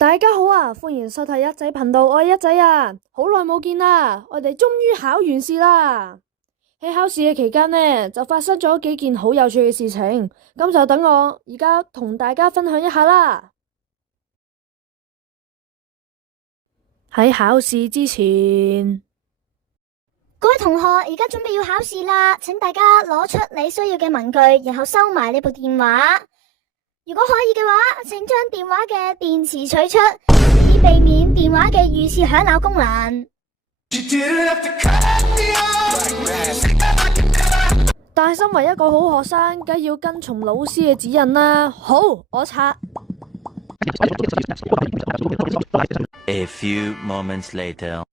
大家好啊，歡迎收睇一仔頻道，我係一仔啊，好耐冇見啦，我哋終於考完試啦。喺考試嘅期間呢，就發生咗幾件好有趣嘅事情，咁就等我而家同大家分享一下啦。喺考試之前，各位同學，而家準備要考試啦，請大家攞出你需要嘅文具，然後收埋你部電話。如果可以嘅話，請將電話嘅電池取出，以避免電話嘅預設響鬧功能。但係身為一個好學生，梗要跟從老師嘅指引啦。好，我擦。A few moments later.